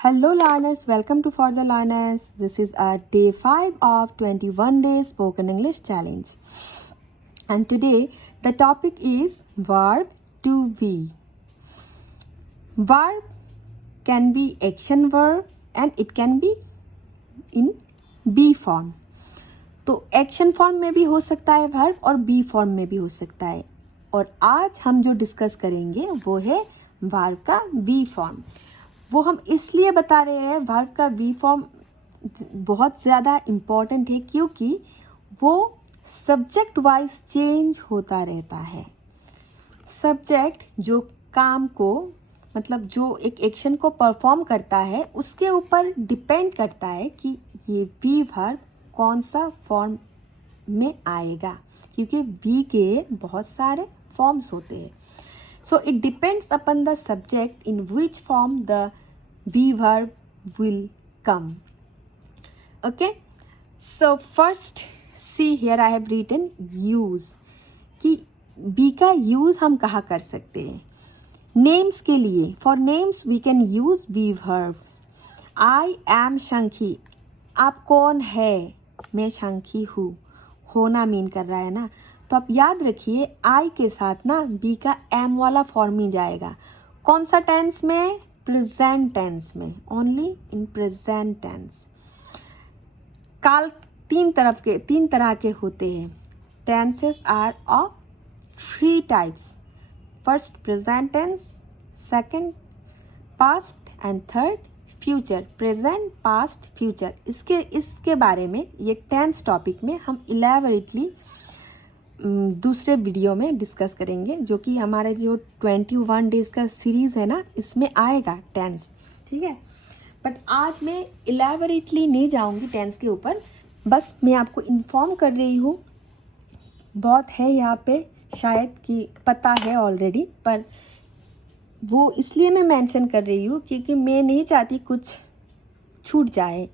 Hello learners, welcome to For the Learners. This is our day 5 of 21 days spoken English challenge. And today the topic is verb to be. Verb can be action verb and it can be in be form. तो action form में भी हो सकता है verb और B form में भी हो सकता है. और आज हम जो डिस्कस करेंगे वो है वर्ब का बी फॉर्म. वो हम इसलिए बता रहे हैं वर्ब का बी फॉर्म बहुत ज़्यादा इम्पॉर्टेंट है क्योंकि वो सब्जेक्ट वाइज चेंज होता रहता है. सब्जेक्ट जो काम को मतलब जो एक एक्शन को परफॉर्म करता है उसके ऊपर डिपेंड करता है कि ये बी वर्ब कौन सा फॉर्म में आएगा, क्योंकि बी के बहुत सारे फॉर्म्स होते हैं. So it depends upon the subject in which form the be verb will come. Okay. So first see here I have written use कि be का use हम कहाँ कर सकते हैं. Names के लिए for names we can use be verb. I am शंखी. आप कौन है? मैं शंखी हूँ. होना मीन कर रहा है ना. तो आप याद रखिए आई के साथ ना बी का एम वाला फॉर्म ही जाएगा. कौन सा टेंस में? प्रेजेंट टेंस में. Only in present tense. काल तीन तरह के होते हैं. Tenses are of 3 types. First present tense, second past and third future. Present, past, future. इसके बारे में ये टेंस टॉपिक में हम इलेबोरेटली दूसरे वीडियो में डिस्कस करेंगे, जो कि हमारे जो 21 डेज का सीरीज़ है ना इसमें आएगा टेंस. ठीक है. बट आज मैं इलेबोरेटली नहीं जाऊंगी टेंस के ऊपर. बस मैं आपको इन्फॉर्म कर रही हूँ. बहुत है यहाँ पे शायद कि पता है ऑलरेडी, पर वो इसलिए मैं मेंशन कर रही हूँ क्योंकि मैं नहीं चाहती कुछ छूट जाए.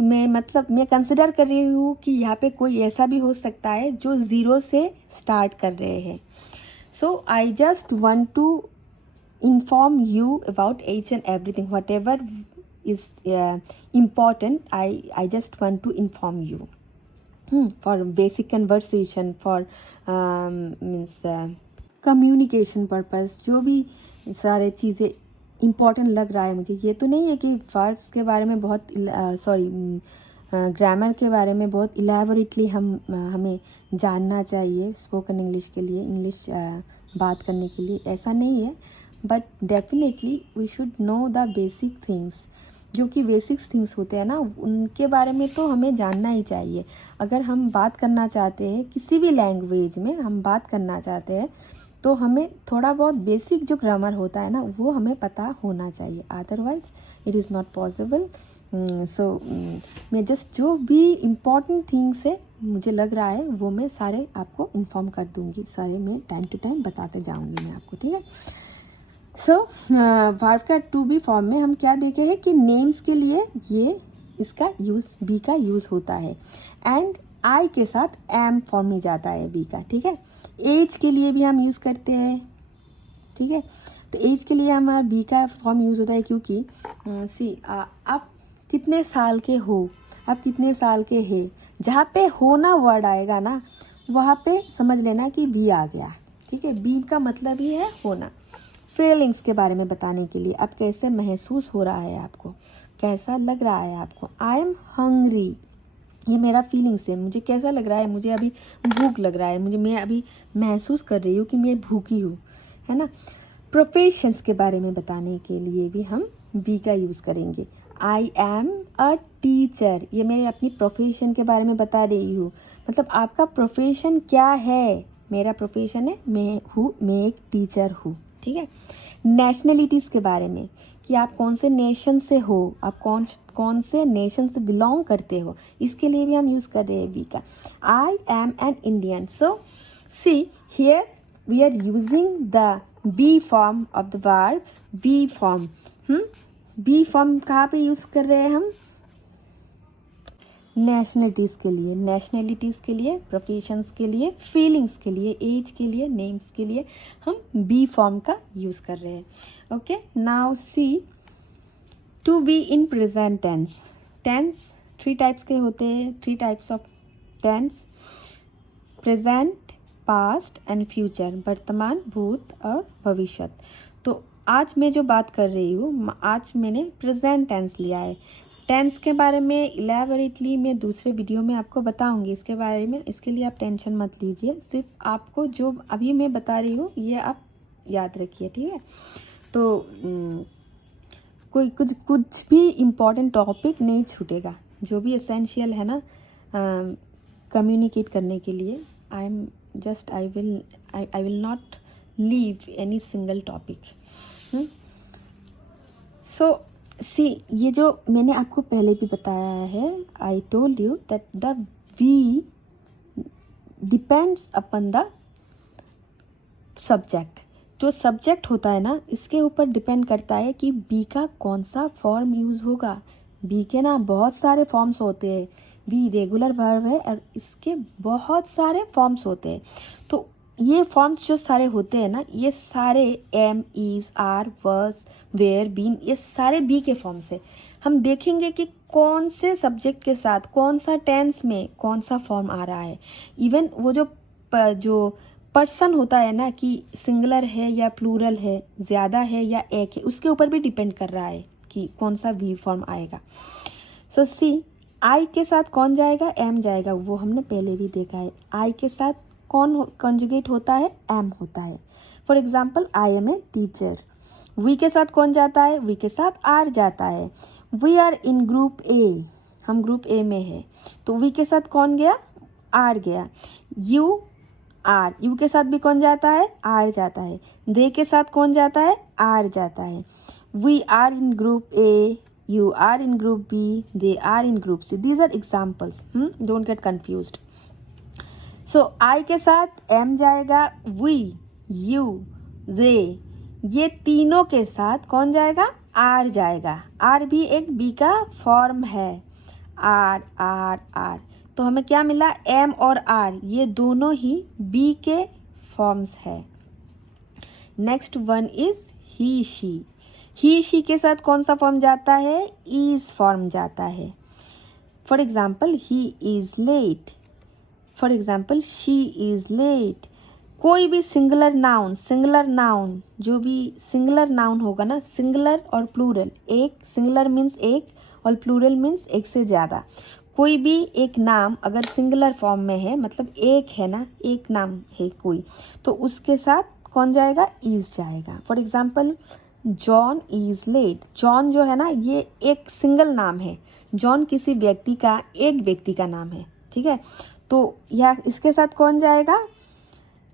मैं कंसिडर कर रही हूँ कि यहाँ पे कोई ऐसा भी हो सकता है जो ज़ीरो से स्टार्ट कर रहे हैं. So I just want to inform you about each and everything. Whatever is important I just want to inform you for basic conversation, for means communication purpose. जो भी सारे चीज़ें इम्पॉर्टेंट लग रहा है मुझे. ये तो नहीं है कि वर्ब्स के बारे में बहुत ग्रामर के बारे में बहुत इलेबोरेटली हमें जानना चाहिए स्पोकन इंग्लिश के लिए, इंग्लिश बात करने के लिए. ऐसा नहीं है. But definitely we should know the basic things. जो कि बेसिक थिंग्स होते हैं ना उनके बारे में तो हमें जानना ही चाहिए. अगर हम बात करना चाहते हैं किसी भी लैंग्वेज में हम बात करना चाहते हैं तो हमें थोड़ा बहुत बेसिक जो ग्रामर होता है ना वो हमें पता होना चाहिए. Otherwise it is not possible. So मैं जस्ट जो भी इम्पॉर्टेंट थिंग्स है मुझे लग रहा है वो मैं सारे आपको इन्फॉर्म कर दूंगी. सारे मैं टाइम टू टाइम बताते जाऊंगी मैं आपको. ठीक है. सो वर्ब का टू बी फॉर्म में हम क्या देखे हैं कि नेम्स के लिए ये इसका यूज़ बी का यूज़ होता है. एंड आई के साथ एम फॉर्म में जाता है बी का. ठीक है. एज के लिए भी हम यूज़ करते हैं. ठीक है. तो एज के लिए हमारा बी का फॉर्म यूज़ होता है क्योंकि आप कितने साल के हो, आप कितने साल के हैं. जहाँ पे होना वर्ड आएगा ना वहाँ पे समझ लेना कि बी आ गया. ठीक है. बी का मतलब ही है होना. फीलिंग्स के बारे में बताने के लिए आप कैसे महसूस हो रहा है, आपको कैसा लग रहा है आपको. I am hungry. ये मेरा फीलिंग्स है. मुझे कैसा लग रहा है, मुझे अभी भूख लग रहा है, मैं अभी महसूस कर रही हूँ कि मैं भूखी हूँ, है ना. प्रोफेशंस के बारे में बताने के लिए भी हम बी का यूज़ करेंगे. I am a teacher. ये मैं अपनी प्रोफेशन के बारे में बता रही हूँ. मतलब आपका प्रोफेशन क्या है. मेरा प्रोफेशन है मैं एक टीचर हूँ. ठीक है. नेशनलिटीज़ के बारे में कि आप कौन से नेशन से हो, आप कौन से नेशन से बिलोंग करते हो, इसके लिए भी हम यूज़ कर रहे हैं बी का. I am an Indian. So see here we are using the be form of the verb. Be form be form कहाँ पे यूज़ कर रहे हैं हम? नेशनलिटीज़ के लिए, प्रोफेशंस के लिए, फीलिंग्स के लिए, एज के लिए, नेम्स के लिए हम बी फॉर्म का यूज़ कर रहे हैं. Okay. Now see to be in present tense. Tense 3 types के होते हैं, 3 types of tense: present, past and future, वर्तमान, भूत और भविष्य. तो आज मैं जो बात कर रही हूँ, आज मैंने प्रेजेंट टेंस लिया है. टेंस के बारे में इलेबोरेटली मैं दूसरे वीडियो में आपको बताऊंगी इसके बारे में, इसके लिए आप टेंशन मत लीजिए. सिर्फ आपको जो अभी मैं बता रही हूँ ये आप याद रखिए, ठीक है. तो कोई कुछ भी इम्पोर्टेंट टॉपिक नहीं छूटेगा, जो भी एसेंशियल है ना कम्युनिकेट करने के लिए. I will not leave any single topic. So see, ये जो मैंने आपको पहले भी बताया है, I told you that the V depends upon the subject. जो सब्जेक्ट होता है ना, इसके ऊपर डिपेंड करता है कि बी का कौन सा फॉर्म यूज होगा. बी के ना बहुत सारे फॉर्म्स होते हैं. बी रेगुलर वर्ब है और इसके बहुत सारे फॉर्म्स होते हैं. तो ये फॉर्म्स जो सारे होते हैं ना, ये सारे am, is, are, was, were, been, ये सारे बी के फॉर्म्स है. हम देखेंगे कि कौन से सब्जेक्ट के साथ कौन सा टेंस में कौन सा फॉर्म आ रहा है. इवन वो जो पर्सन होता है ना, कि सिंगुलर है या प्लूरल है, ज़्यादा है या एक है, उसके ऊपर भी डिपेंड कर रहा है कि कौन सा वी फॉर्म आएगा. सो सी, आई के साथ कौन जाएगा? एम जाएगा. वो हमने पहले भी देखा है. आई के साथ कौन कंजुगेट होता है? एम होता है. For example, I am a teacher. We के साथ कौन जाता है? वी के साथ आर जाता है. We are in group A, हम ग्रुप ए में है, तो वी के साथ कौन गया? आर गया. यू, आर, यू के साथ भी कौन जाता है? आर जाता है. दे के साथ कौन जाता है? आर जाता है. We are in group A, you are in group B, they are in group C. These are examples. Don't get confused. So I के साथ M जाएगा, we, you, they, ये तीनों के साथ कौन जाएगा? R जाएगा. R भी एक B का फॉर्म है. R, R, R. तो हमें क्या मिला? M और R, ये दोनों ही B के फॉर्म्स है. Next one is he, she. He, she के साथ कौन सा फॉर्म जाता है? इज फॉर्म जाता है. For example, he is late. For example, she is late. कोई भी सिंगुलर नाउन, जो भी सिंगुलर नाउन होगा ना, सिंगुलर और प्लूरल, एक सिंगुलर मीन्स एक और प्लूरल मीन्स एक से ज़्यादा. कोई भी एक नाम अगर सिंगुलर फॉर्म में है, मतलब एक है ना, एक नाम है कोई, तो उसके साथ कौन जाएगा? इज जाएगा. For example, John is late. John जो है ना, ये एक सिंगल नाम है. जॉन किसी व्यक्ति का, एक व्यक्ति का नाम है, ठीक है. तो यह इसके साथ कौन जाएगा?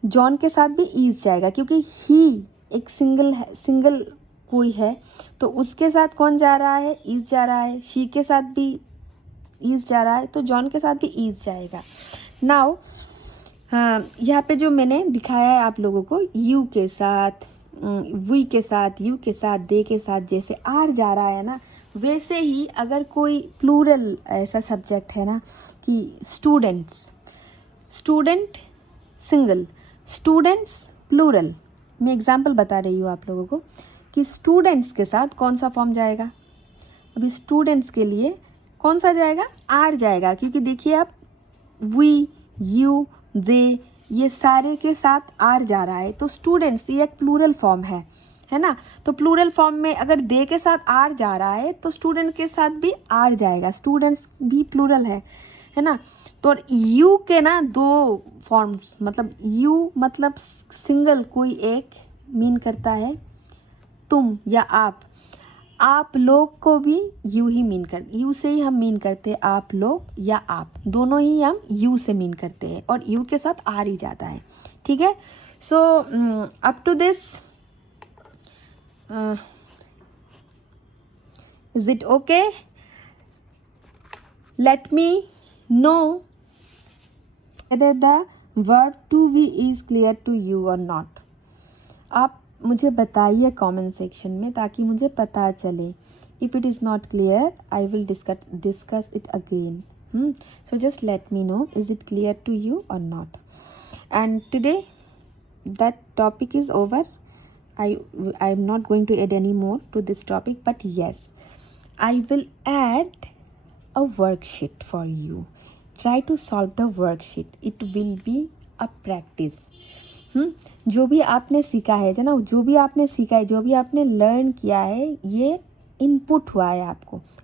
जॉन के साथ भी इज जाएगा, क्योंकि ही एक सिंगल कोई है, तो उसके साथ कौन जा रहा है? इज जा रहा है. शी के साथ भी इज जा रहा है, तो जॉन के साथ भी इज जाएगा. नाउ यहाँ पे जो मैंने दिखाया है आप लोगों को, यू के साथ, वी के साथ, यू के साथ, दे के साथ जैसे आर जा रहा है ना, वैसे ही अगर कोई प्लूरल ऐसा सब्जेक्ट है ना, कि students, student single, students plural. मैं एग्जांपल बता रही हूँ आप लोगों को कि स्टूडेंट्स के साथ कौन सा फॉर्म जाएगा. अभी स्टूडेंट्स के लिए कौन सा जाएगा? आर जाएगा, क्योंकि देखिए आप, वी, यू, दे, ये सारे के साथ आर जा रहा है. तो स्टूडेंट्स ये एक प्लूरल फॉर्म है ना. तो प्लूरल फॉर्म में अगर दे के साथ आर जा रहा है, तो स्टूडेंट के साथ भी आर जाएगा. स्टूडेंट्स भी प्लूरल है ना. तो यू के ना दो फॉर्म्स, मतलब यू मतलब सिंगल कोई एक मीन करता है तुम या आप. आप लोग को भी यू ही मीन कर, यू से ही हम मीन करते हैं. आप लोग या आप, दोनों ही हम यू से मीन करते हैं, और यू के साथ आर ही जाता है, ठीक है. So up to this, is it okay? Let me know whether the verb to be is clear to you or not. आप मुझे बताइए कमेंट सेक्शन में, ताकि मुझे पता चले. If it is not clear, I will discuss it again. So just let me know, is it clear to you or not. And today that topic is over. I am not going to add any more to this topic, but yes, I will add a worksheet for you. Try to solve the worksheet. It will be a practice. जो भी आपने सीखा है ना, जो भी आपने सीखा है, जो भी आपने लर्न किया है, ये इनपुट हुआ है,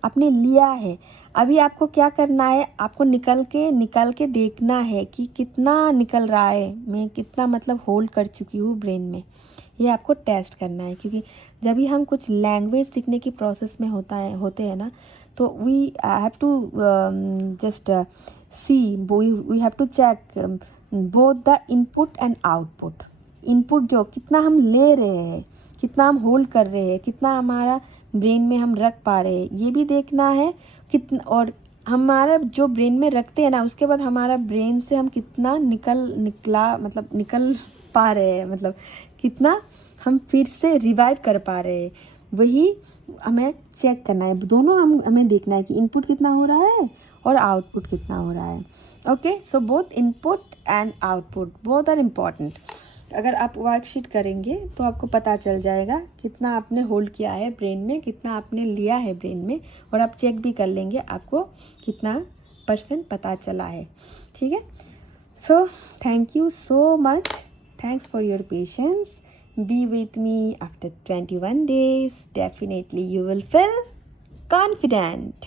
आपने लिया है. अभी आपको क्या करना है, आपको निकल के देखना है कि कितना निकल रहा है, मैं कितना मतलब होल्ड कर चुकी हूँ ब्रेन में. ये आपको टेस्ट करना है, क्योंकि जब भी हम कुछ लैंग्वेज सीखने की प्रोसेस में होते हैं ना, तो we have to just see, we have to check both the input and output. Input जो कितना हम ले रहे हैं, कितना हम होल्ड कर रहे हैं, कितना हमारा ब्रेन में हम रख पा रहे हैं, ये भी देखना है. कितना, और हमारा जो ब्रेन में रखते हैं ना, उसके बाद हमारा ब्रेन से हम कितना निकल पा रहे हैं, मतलब कितना हम फिर से रिवाइव कर पा रहे हैं, वही हमें चेक करना है. दोनों हमें देखना है कि इनपुट कितना हो रहा है और आउटपुट कितना हो रहा है. Okay, so both input and output both are important. अगर आप वर्कशीट करेंगे तो आपको पता चल जाएगा कितना आपने होल्ड किया है ब्रेन में, कितना आपने लिया है ब्रेन में, और आप चेक भी कर लेंगे आपको कितना % पता चला है. ठीक है. So thank you so much. Thanks for your patience. Be with me after 21 days. Definitely you will feel confident.